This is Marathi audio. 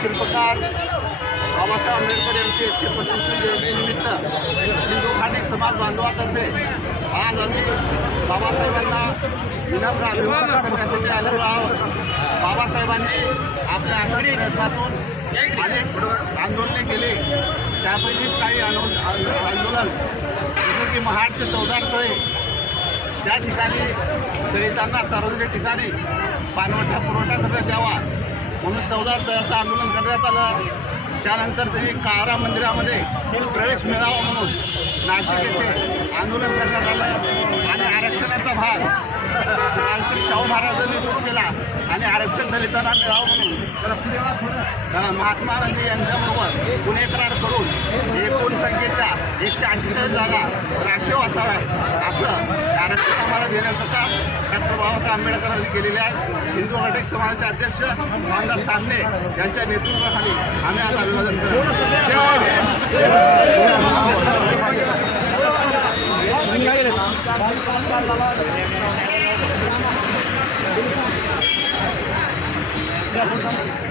शिल्पकार बाबासाहेब आंबेडकर यांची 125वी जयंतीनिमित्त हिंदू घाटिक समाज बांधवातर्फे आज आम्ही बाबासाहेबांना विनम्र अभिवादन करण्यासाठी आलेलो आहोत। बाबासाहेबांनी आपल्या प्रयत्नातून अनेक आंदोलने केली, त्यापैकीच काही आंदोलन जसं की महाडचे चौदार तळे, त्या ठिकाणी दलितांना सार्वजनिक ठिकाणी पाणवठा पुरवठा करण्यात यावा म्हणून चौदार तळ्याचं आंदोलन करण्यात आलं। त्यानंतर त्यांनी काळाराम मंदिरामध्ये प्रवेश मिळावा म्हणून नाशिक येथे आंदोलन करण्यात आलं आणि आरक्षणाचा भाग श्री शाहू महाराजांनी सुरू केला आणि आरक्षण दलितांना मिळावं म्हणून महात्मा गांधी यांच्याबरोबर पुणे करार करून एकूण संख्येच्या 148 जागा राखीव असाव्यात असं आरक्षण आम्हाला देण्याचं काम डॉक्टर बाबासाहेब आंबेडकरांनी केलेले आहे। हिंदू घटक समाजाचे अध्यक्ष रामदास साधने यांच्या नेतृत्वाखाली आम्ही आज अभिवादन करतो। Gracias.